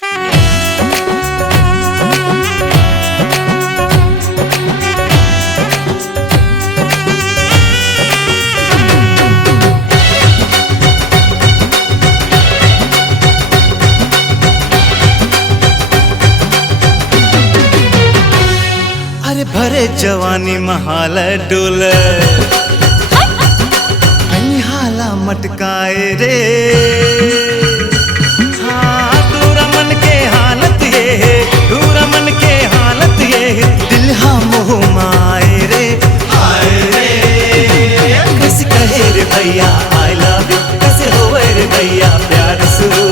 अरे भरे जवानी महाल डोल हाला मटकाए रे। हाँ दूरा मन के हालत ये है, दूरा मन के हालत ये है, दिल हा मोह माए रे। आए रे कैसे कहे रे भैया आई लव यू, कैसे होए रे भैया प्यार शुरू।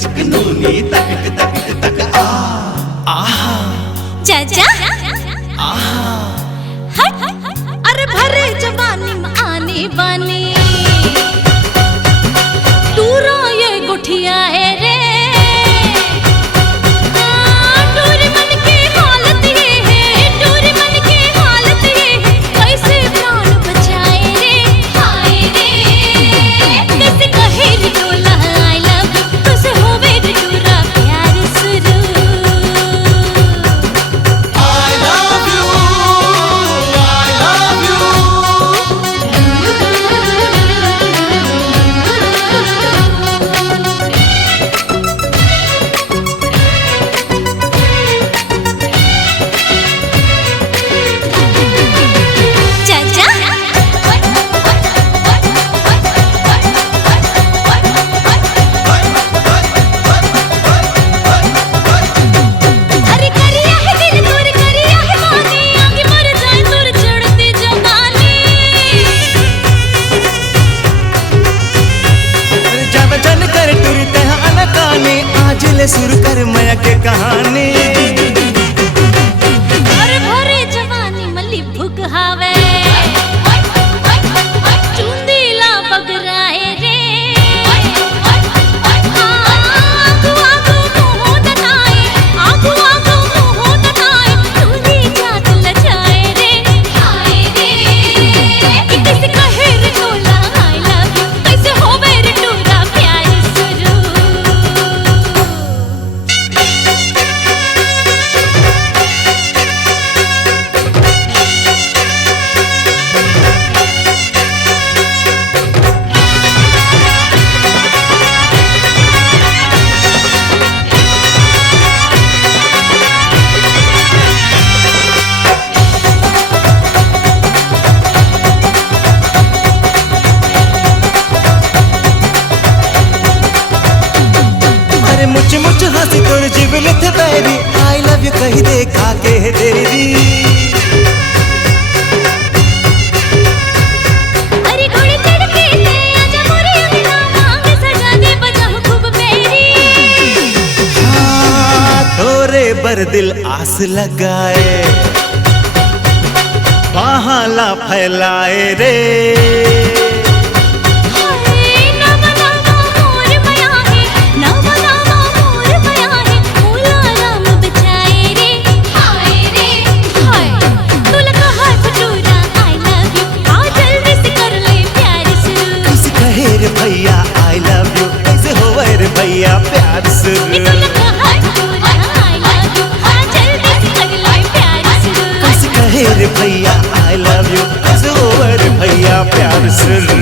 चिकनूनी तक तक तक आहा चाचा अरे भरे जवानी में आने बानी दूरा ये गुठिया है रे। टूरी मन की हालत ये है, टूरी मन की हालत ये है, कैसे प्राण बचाए रे। हाय रे कैसे कहे रे डोला आई लव यू, कैसे होवे रे टूरा प्यार शुरू। सुर कर माया के कहानी। अरे भरे जवानी मली भुग हावे चुंदीला बगराए रे। आगू आगू मुँह दनाए, आगू आगू मुँह दनाए, टूरी जात लजाए रे। हाय रे कैसे कहे रे डोला आई लव यू, कैसे होवे रे टूरा प्यार शुरू। मुझ मुझ हंसी तोर जीवल थे बैरी आई लव यू कही देखा के है तेरी। अरे घोड़े चढ़ के ले आजा मोरे अंगना, मांग सजा दे बजाऊं खूब मेरी। हाँ तोरे बर दिल आस लगाए, बहाला फैलाए रे। भैया आई लव यू कैसे होवे रे भैया प्यार शुरू। कैसे कहे रे भैया आई लव यू कैसे होवे रे भैया प्यार शुरू।